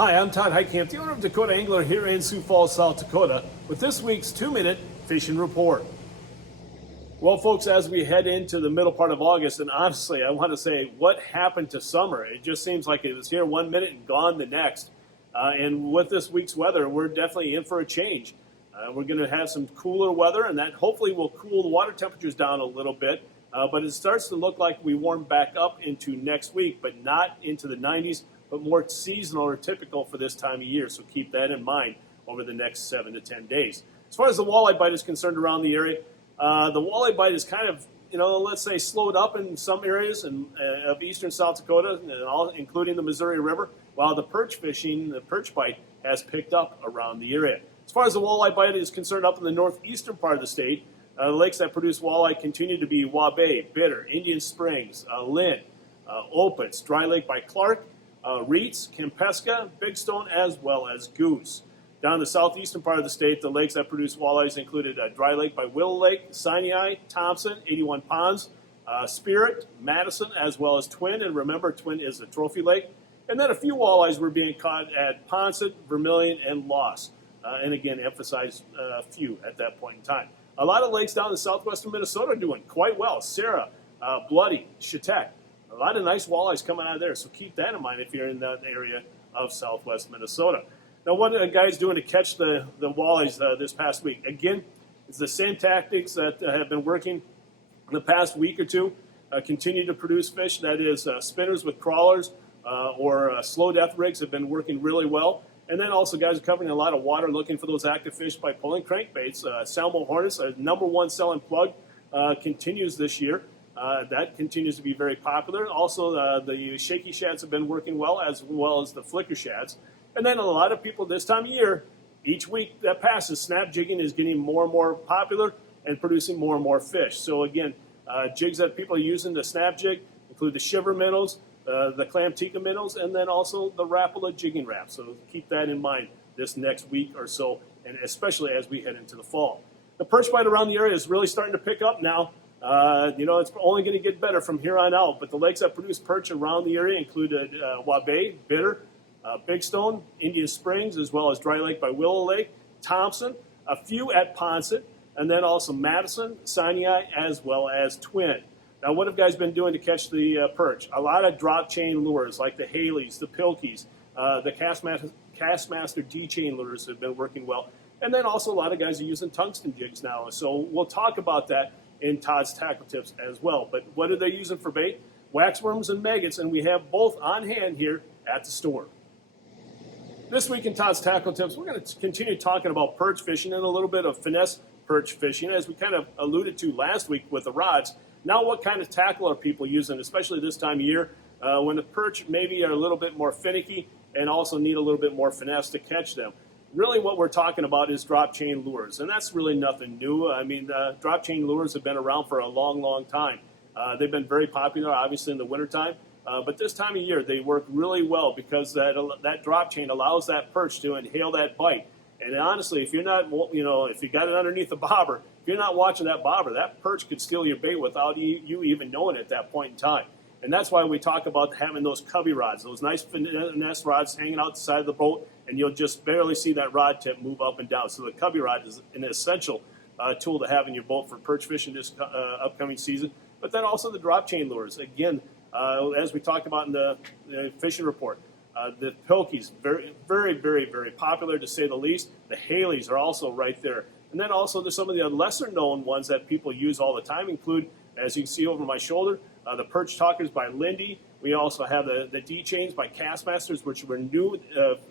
Hi, I'm Todd Heitkamp, the owner of Dakota Angler here in Sioux Falls, South Dakota, with this week's 2-minute fishing report. Well, folks, as we head into the middle part of August, and honestly, I want to say, what happened to summer? It just seems like it was here 1 minute and gone the next. And with this week's weather, we're definitely in for a change. We're going to have some cooler weather, and that hopefully will cool the water temperatures down a little bit. But it starts to look like we warm back up into next week, but not into the 90s, but more seasonal or typical for this time of year. So keep that in mind over the next 7 to 10 days. As far as the walleye bite is concerned around the area, the walleye bite is kind of, let's say slowed up in some areas of eastern South Dakota, and including the Missouri River, while the perch fishing, the perch bite, has picked up around the area. As far as the walleye bite is concerned, up in the northeastern part of the state, the lakes that produce walleye continue to be Walleye, Bitter, Indian Springs, Lynn, Opitz, Dry Lake by Clark, Reeds, Kempeska, Big Stone, as well as Goose. Down in the southeastern part of the state, the lakes that produce walleyes included Dry Lake by Willow Lake, Sinai, Thompson, 81 Ponds, Spirit, Madison, as well as Twin. And remember, Twin is a trophy lake. And then a few walleyes were being caught at Ponset, Vermilion, and Loss. And again, emphasize a few at that point in time. A lot of lakes down in southwestern Minnesota are doing quite well. Sarah, Bloody, Chautauqua. A lot of nice walleyes coming out of there, so keep that in mind if you're in that area of southwest Minnesota. Now, what are the guys doing to catch the walleyes this past week? Again, it's the same tactics that have been working in the past week or two. Continue to produce fish. That is, spinners with crawlers or slow death rigs have been working really well. And then also guys are covering a lot of water looking for those active fish by pulling crankbaits. Salmo Hornets, our #1 selling plug, continues this year. That continues to be very popular. Also, the shaky shads have been working well as the flicker shads. And then a lot of people this time of year, each week that passes, snap jigging is getting more and more popular and producing more and more fish. So again, jigs that people are using to snap jig include the shiver minnows, the clam tikka minnows, and then also the Rapala jigging wrap. So keep that in mind this next week or so, and especially as we head into the fall. The perch bite around the area is really starting to pick up now. It's only going to get better from here on out, but the lakes that produce perch around the area include Walleye, Bitter, Big Stone, Indian Springs, as well as Dry Lake by Willow Lake, Thompson, a few at Ponset, and then also Madison, Sinai, as well as Twin. Now, what have guys been doing to catch the perch? A lot of drop chain lures like the Haleys, the Pilkies, the Castmaster D-chain lures have been working well. And then also a lot of guys are using tungsten jigs now. So we'll talk about that in Todd's tackle tips as well. But what are they using for bait? Waxworms and maggots, and we have both on hand here at the store. This week in Todd's tackle tips, we're going to continue talking about perch fishing and a little bit of finesse perch fishing, as we kind of alluded to last week with the rods. Now, what kind of tackle are people using, especially this time of year, when the perch maybe are a little bit more finicky and also need a little bit more finesse to catch them? Really what we're talking about is drop chain lures, and that's really nothing new. I mean, drop chain lures have been around for a long, long time. They've been very popular, obviously, in the wintertime, but this time of year they work really well because that drop chain allows that perch to inhale that bite. And honestly, if you're not, if you got it underneath the bobber, if you're not watching that bobber, that perch could steal your bait without you even knowing it at that point in time. And that's why we talk about having those cubby rods, those nice finesse rods hanging out the side of the boat, and you'll just barely see that rod tip move up and down. So the cubby rod is an essential tool to have in your boat for perch fishing this upcoming season. But then also the drop chain lures. Again, as we talked about in the fishing report, the Pilkies, very, very, very, very popular to say the least. The Haleys are also right there. And then also there's some of the lesser known ones that people use all the time include, as you can see over my shoulder, the Perch Talkers by Lindy. We also have the D-Chains by Castmasters, which were new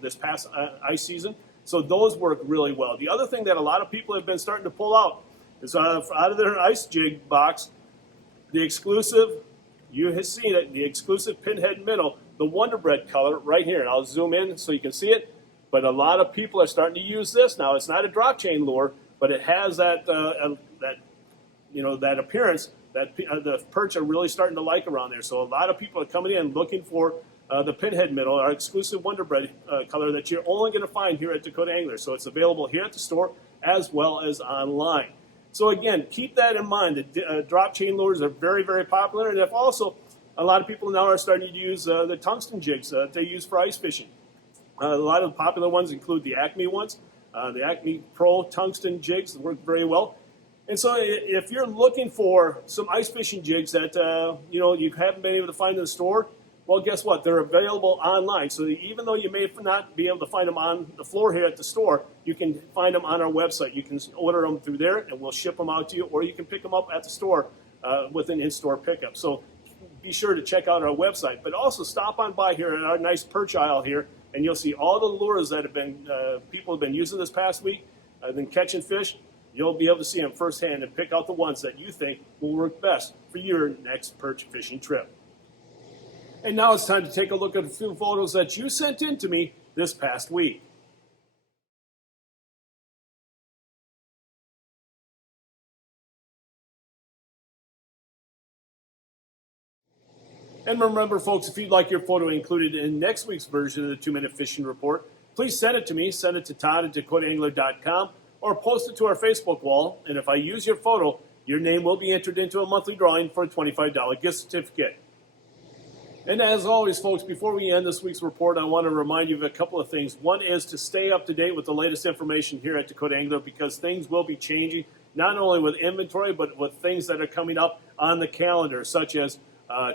this past ice season. So those work really well. The other thing that a lot of people have been starting to pull out is out of their ice jig box, the exclusive, you have seen it, the exclusive pinhead minnow, the Wonder Bread color right here. And I'll zoom in so you can see it. But a lot of people are starting to use this now. It's not a drop chain lure, but it has that appearance that the perch are really starting to like around there. So a lot of people are coming in looking for the pinhead minnow, our exclusive Wonder Bread color that you're only going to find here at Dakota Angler. So it's available here at the store as well as online. So again, keep that in mind. The drop chain lures are very, very popular. And if also, a lot of people now are starting to use the tungsten jigs that they use for ice fishing. A lot of the popular ones include the Acme ones. The Acme Pro Tungsten Jigs work very well. And so if you're looking for some ice fishing jigs that you haven't been able to find in the store, well, guess what? They're available online. So even though you may not be able to find them on the floor here at the store, you can find them on our website. You can order them through there, and we'll ship them out to you, or you can pick them up at the store with an in-store pickup. So be sure to check out our website. But also stop on by here at our nice perch aisle here, and you'll see all the lures that have been people have been using this past week, been catching fish. You'll be able to see them firsthand and pick out the ones that you think will work best for your next perch fishing trip. And now it's time to take a look at a few photos that you sent in to me this past week. And remember, folks, if you'd like your photo included in next week's version of the 2-Minute Fishing Report, please send it to me. Send it to Todd at DakotaAngler.com or post it to our Facebook wall. And if I use your photo, your name will be entered into a monthly drawing for a $25 gift certificate. And as always, folks, before we end this week's report, I want to remind you of a couple of things. One is to stay up to date with the latest information here at Dakota Angler, because things will be changing, not only with inventory, but with things that are coming up on the calendar, such as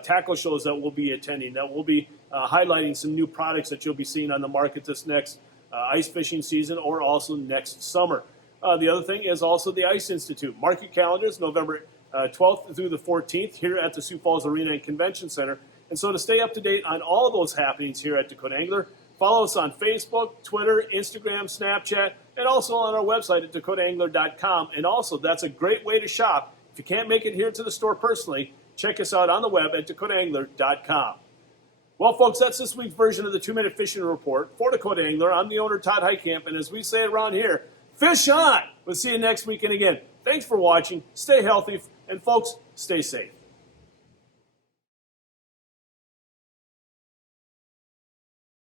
tackle shows that we'll be attending, that will be highlighting some new products that you'll be seeing on the market this next ice fishing season or also next summer. The other thing is also the Ice Institute. Mark your calendars, November 12th through the 14th here at the Sioux Falls Arena and Convention Center. And so to stay up to date on all those happenings here at Dakota Angler, follow us on Facebook, Twitter, Instagram, Snapchat, and also on our website at DakotaAngler.com. And also, that's a great way to shop. If you can't make it here to the store personally, check us out on the web at DakotaAngler.com. Well, folks, that's this week's version of the 2-Minute Fishing Report. For Dakota Angler, I'm the owner, Todd Heitkamp, and as we say around here, fish on! We'll see you next week, and again, thanks for watching, stay healthy, and folks, stay safe.